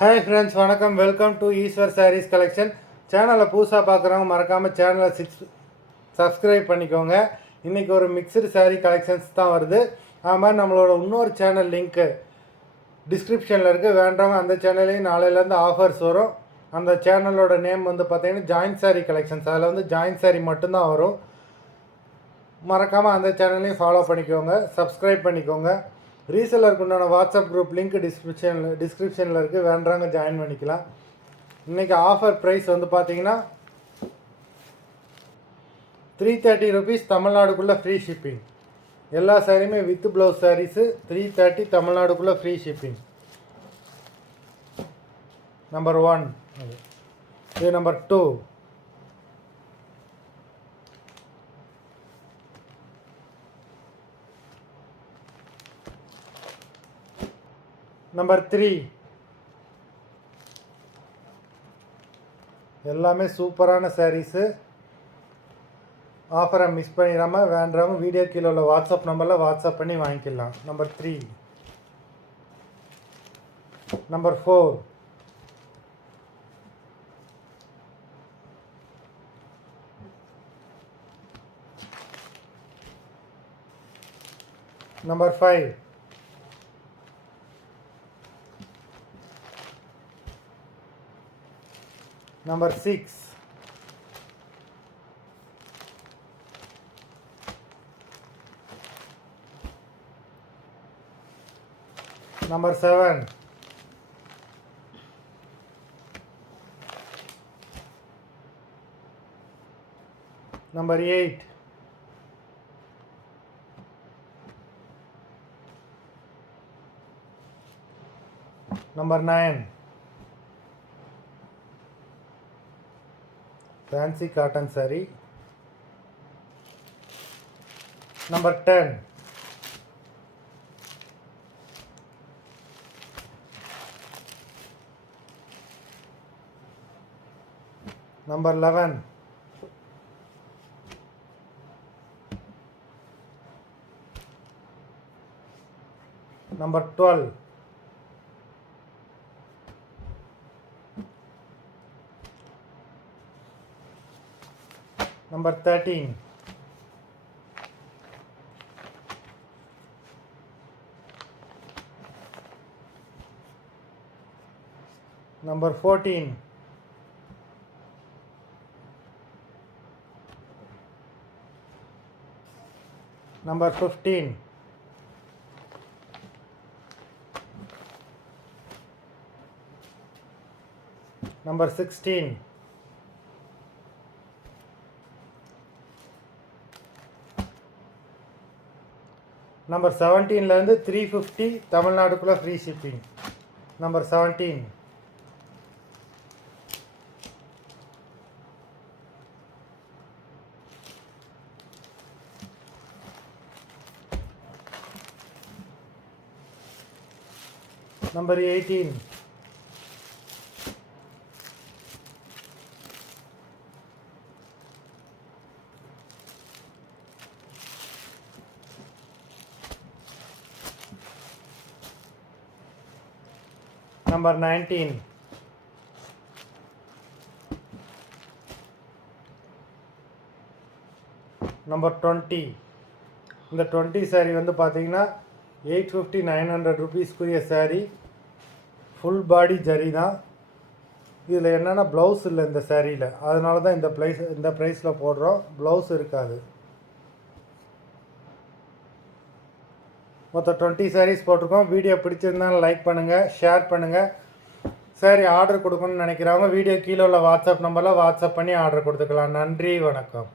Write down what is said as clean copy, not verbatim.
Hi friends, வணக்கம். Welcome to Eswar sarees collection. சேனலை புதுசாக பார்க்குறவங்க மறக்காமல் சேனலை சப்ஸ்கிரைப் பண்ணிக்கோங்க. இன்றைக்கி ஒரு மிக்சடு சாரீ கலெக்ஷன்ஸ் தான் வருது. அது மாதிரி நம்மளோட இன்னொரு சேனல் லிங்க்கு டிஸ்கிரிப்ஷனில் இருக்குது. வேண்டவங்க அந்த சேனல்லையும் நாளையிலேருந்து ஆஃபர்ஸ் வரும். அந்த சேனலோட நேம் வந்து பார்த்தீங்கன்னா ஜாயின்ட் சாரீ கலெக்ஷன்ஸ். அதில் வந்து ஜாயின்ட் சாரீ மட்டும்தான் வரும். மறக்காமல் அந்த சேனலையும் ஃபாலோ பண்ணிக்கோங்க, சப்ஸ்கிரைப் பண்ணிக்கோங்க. ரீசெல்லருக்கு உண்டான வாட்ஸ்அப் குரூப் லிங்க் டிஸ்கிரிப்ஷனில் இருக்குது. வேண்டாங்க ஜாயின் பண்ணிக்கலாம். இன்றைக்கி ஆஃபர் ப்ரைஸ் வந்து பார்த்தீங்கன்னா 330 rupees தமிழ்நாடுக்குள்ளே ஃப்ரீ ஷிப்பிங். எல்லா சாரியுமே வித் ப்ளவுஸ் சாரீஸு 330 தமிழ்நாடுக்குள்ளே ஃப்ரீ ஷிப்பிங். நம்பர் 1. இது நம்பர் 2. நம்பர் 3. எல்லாமே சூப்பரான சாரீஸு. ஆஃபரை மிஸ் பண்ணிடாமல் வேண்டவங்க வீடியோ கீழே உள்ள வாட்ஸ்அப் நம்பரில் வாட்ஸ்அப் பண்ணி வாங்கிக்கலாம். நம்பர் 3. நம்பர் 4. நம்பர் 5. Number 6. Number 7. Number 8. Number 9. Fancy cotton saree. Number 10. Number 11. Number 12. Number 13. Number 14. Number 15. Number 16. நம்பர் 17லேருந்து 350 தமிழ்நாடுக்குள்ளே free shipping. Number 17. Number 18. Number 19. Number 20. இந்த 20 சாரீ வந்து பார்த்தீங்கன்னா 850-900 rupeesக்குரிய சாரீ. ஃபுல் பாடி ஜரி தான். இதில் என்னென்னா ப்ளவுஸ் இல்லை இந்த சாரியில், அதனால தான் இந்த ப்ரைஸில் போடுறோம். ப்ளவுஸ் இருக்காது. மொத்தம் 20 சாரீஸ் போட்டிருக்கோம். வீடியோ பிடிச்சிருந்தாலும் லைக் பண்ணுங்கள், ஷேர் பண்ணுங்கள். சாரி ஆர்டர் கொடுக்கணும்னு நினைக்கிறவங்க வீடியோ கீழே உள்ள வாட்ஸ்அப் நம்பரில் வாட்ஸ்அப் பண்ணி ஆர்டர் கொடுத்துக்கலாம். நன்றி, வணக்கம்.